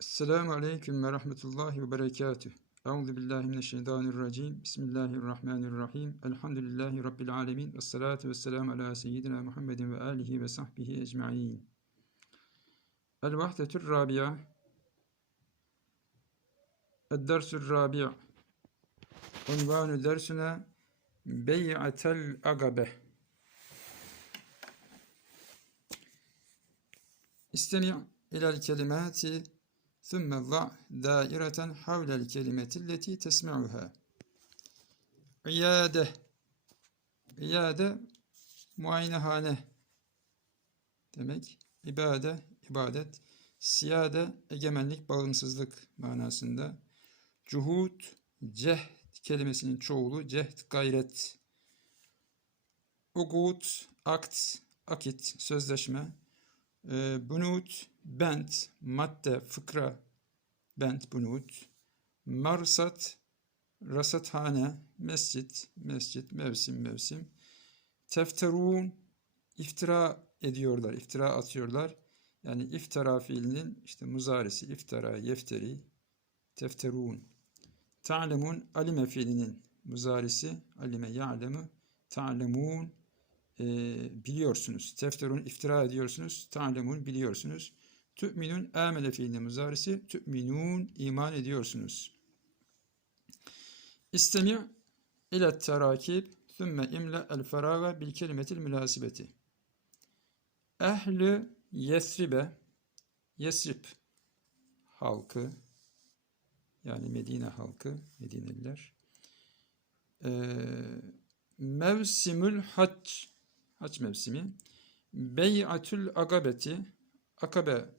Esselamu Aleyküm ve Rahmetullahi ve Berekatuh. Euzu billahi mineşşeytanirracim. Bismillahirrahmanirrahim. Elhamdülillahi Rabbil alemin. Ve salatu ve selamu ala seyyidina Muhammedin ve alihi ve sahbihi ecma'in. El vahdetür rabia. El-dersür rabi' Unvanü dersine Bey'atel agabe. İstemi' ilel kelimati ثم ضع دائرة حول الكلمة التي تسمعها İyade İyade muayenehane demek. İbade, ibadet. Siyade, egemenlik, bağımsızlık manasında. Cuhud, cehd kelimesinin çoğulu. Cehd, gayret. Ugut, akt, akit, sözleşme. E, bunut, bent, madde, fıkra, bent, bunut. Marsat, rasathane, mescit, mescit, mevsim, mevsim. Tefterun, iftira ediyorlar, iftira atıyorlar. Yani iftara fiilinin işte muzarisi, iftara, yefteri, tefterun. Ta'lemun, alime fiilinin muzarisi, alime ya'lemu, ta'lemun, e, biliyorsunuz. Tefterun, iftira ediyorsunuz. Ta'lemun, biliyorsunuz. Tü'minun, amele fiilinin muzarisi, tü'minun, iman ediyorsunuz. İstemi' ile terakib, thümme imle el feraga bil kelimetil münasibeti. Ehlü Yesrib'e, Yesrib halkı, yani Medine halkı, Medineliler, e, mevsimül hac, hac mevsimi, bey'atül agabeti, akabe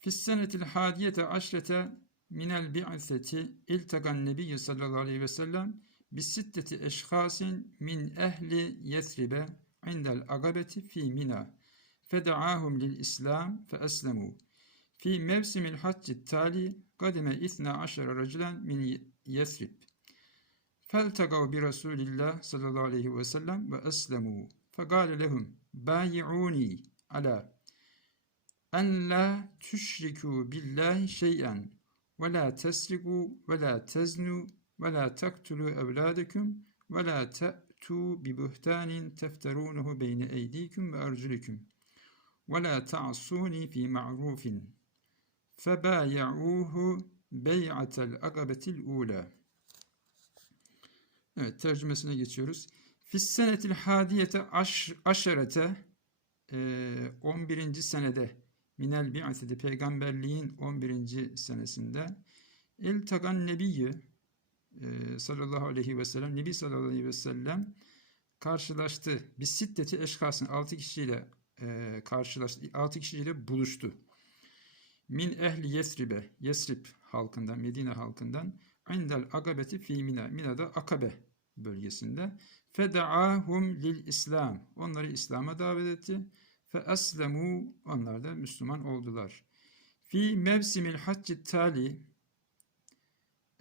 Fissenetil hadiyete aşrete minel bi'seti iltagan nebiyyü sallallahu aleyhi ve sellem bisitteti eşhasin min ehli yesribe indel agabeti fi mina. Fedaahum lil islam fe eslemu fi mevsimil hacci tali kadime itna aşara racilen min yesrib. Feltegav bi Resulillah sallallahu aleyhi ve sellem ve eslemu fegale lehum bayi'uni ala en la tüşriku billahi şey'en ve la tesriku ve la teznu ve la taktulu evladekum ve la te'tu bi buhtanin tefterunuhu beyne eydikum ve erculikum ve la ta'suni fi ma'rufin febayi'uhu bey'atel agabetil ula Evet tercümesine geçiyoruz. Fissenetil hadiyete aş, aşerete e, 11. senede minel bi'atede peygamberliğin 11. senesinde iltagan nebiyyü e, sallallahu aleyhi ve sellem Nebi sallallahu aleyhi ve sellem karşılaştı. Bir siddeti eşkasın 6 kişiyle e, karşılaştı. 6 kişiyle buluştu. Min ehli Yesrib'e Yesrib halkından, Medine halkından indel agabeti fi Mina. Mina'da Akabe bölgesinde. Fedaahum lil İslam. Onları İslam'a davet etti. Fe eslemu. Onlar da Müslüman oldular. Fi mevsimil hacci tali.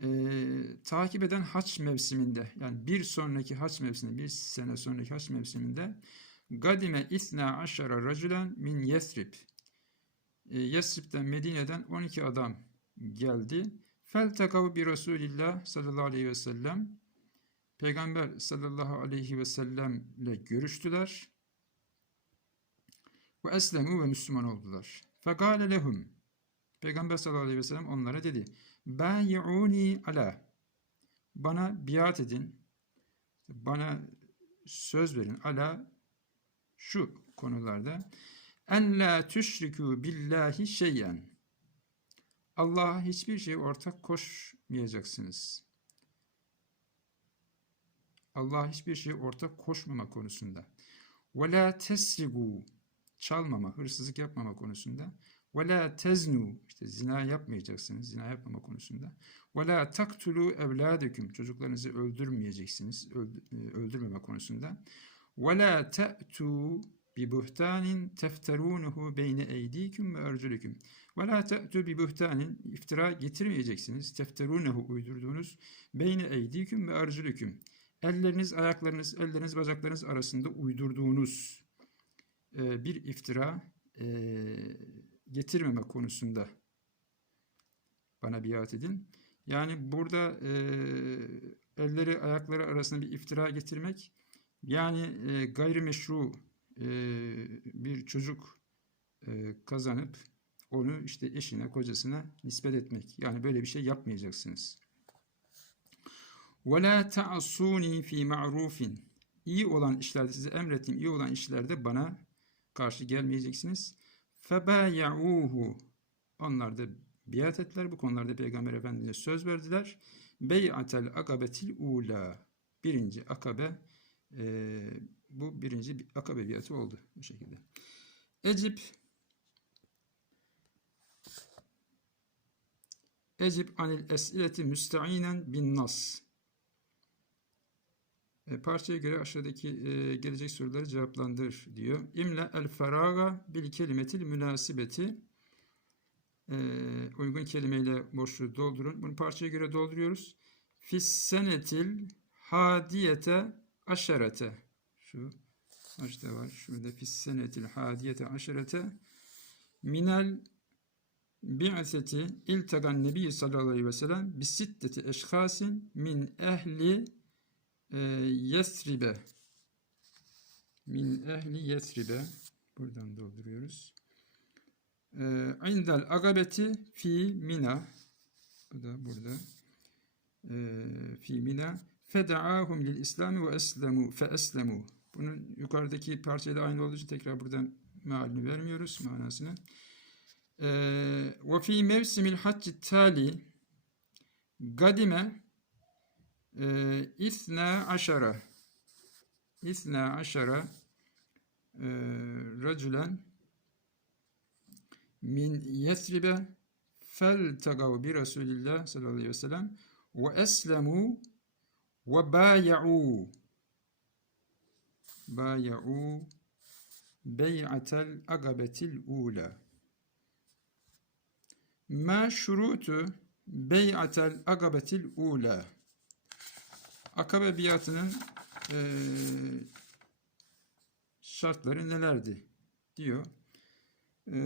E, takip eden haç mevsiminde yani bir sonraki haç mevsiminde bir sene sonraki haç mevsiminde Gadime isna aşara raculen min Yesrib. E, Yesrib'den Medine'den 12 adam geldi. Feltekav bi Resulillah sallallahu aleyhi ve sellem Peygamber sallallahu aleyhi ve sellemle görüştüler. Ve eslemu ve Müslüman oldular. Fekale lehum. Peygamber sallallahu aleyhi ve sellem onlara dedi. Bayi'uni ala. Bana biat edin. Bana söz verin. Ala şu konularda. En la tüşrikû billahi şeyen. Allah'a hiçbir şey ortak koşmayacaksınız. Allah'a hiçbir şey ortak koşmama konusunda. Ve la tesrigu çalmama, hırsızlık yapmama konusunda. Ve la teznu işte zina yapmayacaksınız zina yapmama konusunda. Ve la taktulu evladeküm çocuklarınızı öldürmeyeceksiniz öld- e, öldürmeme konusunda. Ve la te'tu bi buhtanin tefterunuhu beyne eydiküm ve ercülüküm. Ve la te'tu bi buhtanin iftira getirmeyeceksiniz. Tefterunehu uydurduğunuz beyne eydiküm ve ercülüküm. Elleriniz, ayaklarınız, elleriniz, bacaklarınız arasında uydurduğunuz e, bir iftira e, getirmeme konusunda bana biat edin. Yani burada e, elleri ayakları arasında bir iftira getirmek yani e, gayrimeşru e, bir çocuk e, kazanıp onu işte eşine kocasına nispet etmek. Yani böyle bir şey yapmayacaksınız. وَلَا تَعْصُونِي ف۪ي مَعْرُوفٍ İyi olan işlerde size emrettiğim iyi olan işlerde bana karşı gelmeyeceksiniz. Febâya'ûhu. Onlar da biat ettiler. Bu konularda Peygamber Efendimiz'e söz verdiler. Bey'atel akabetil ula. Birinci akabe e, bu birinci akabe biatı oldu bu şekilde. Ecip Ecip anil esileti müsteinen bin nas. E, parçaya göre aşağıdaki e, gelecek soruları cevaplandır diyor. İmle el feraga bil kelimetil münasibeti. E, uygun kelimeyle boşluğu doldurun. Bunu parçaya göre dolduruyoruz. Fis senetil hadiyete aşerete. Şu başta var. Şurada fis senetil hadiyete aşerete. Minel bi'seti iltagan nebi sallallahu aleyhi ve sellem bisitteti eşhasin min ehli e, Yesrib'e min ehli Yesrib'e buradan dolduruyoruz. E, indel agabeti fi mina. Bu da burada. E, fi mina. Fedaahum lil İslami ve eslemu fe eslemu. Bunun yukarıdaki parçayla aynı olduğu için tekrar buradan mealini vermiyoruz manasını. Ve fi mevsimil hacci tali gadime e, İthna aşara. İthna aşara e, racülen min Yesrib'e feltegav bi Resulillah sallallahu aleyhi ve sellem ve eslemu ve baya'u baya'u bey'atel agabetil ula. Ma şurutu bey'atel agabetil ula Akabe biatının e, şartları nelerdi diyor. E,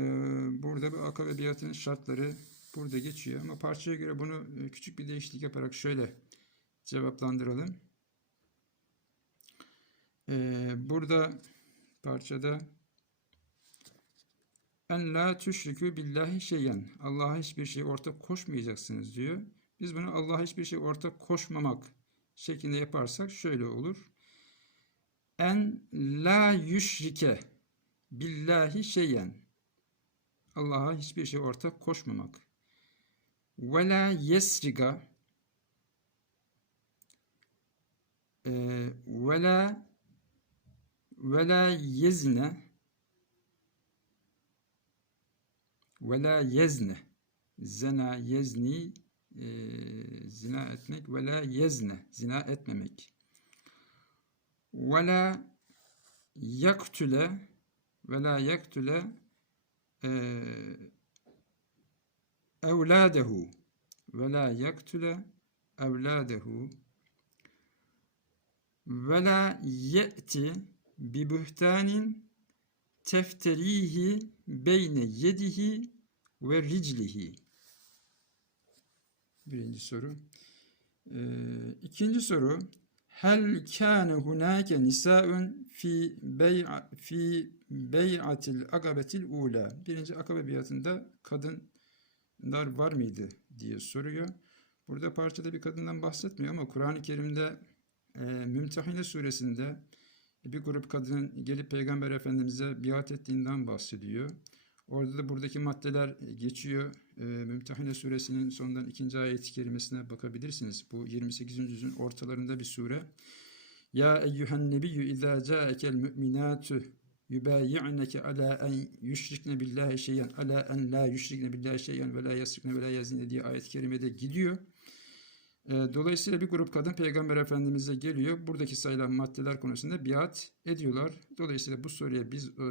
burada bu akabe biatının şartları burada geçiyor ama parçaya göre bunu küçük bir değişiklik yaparak şöyle cevaplandıralım. E, burada parçada en la tüşrikü billahi şeyen Allah'a hiçbir şey ortak koşmayacaksınız diyor. Biz bunu Allah'a hiçbir şey ortak koşmamak şeklinde yaparsak şöyle olur. En la yüşrike billahi şeyen. Allah'a hiçbir şey ortak koşmamak. Ve la yesriga e, ve la ve la yezne ve la yezne zena yezni e, zina etmek ve la yezne zina etmemek. Ve la yaktüle ve la yaktüle e, evladehu ve la yaktüle evladehu ve la ye'ti bi buhtanin tefterihi beyne yedihi ve riclihi Birinci soru. Ee, ikinci soru. Hel kâne hunâke nisâun fi bey'a fi bey'atil agabetil ula. Birinci akabe biatında kadınlar var mıydı diye soruyor. Burada parçada bir kadından bahsetmiyor ama Kur'an-ı Kerim'de e, Mümtehine suresinde bir grup kadının gelip Peygamber Efendimiz'e biat ettiğinden bahsediyor. Orada da buradaki maddeler geçiyor. E, Mümtehine suresinin sonundan ikinci ayet-i kerimesine bakabilirsiniz. Bu 28. yüzün ortalarında bir sure. Ya eyyühen nebiyyü izâ câekel mü'minâtu yubayi'neke ala en yüşrikne billahi şeyen ala en la yüşrikne billahi şeyen ve la yasrikne ve la yazine diye ayet-i kerimede gidiyor. E, Dolayısıyla bir grup kadın Peygamber Efendimiz'e geliyor. Buradaki sayılan maddeler konusunda biat ediyorlar. Dolayısıyla bu soruya biz e,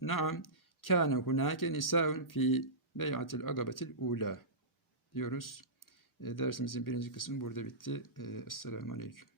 naam kâne hunâke nisâun fi bey'atil agabetil ula diyoruz. E, dersimizin birinci kısmı burada bitti. E, Esselamu Aleyküm.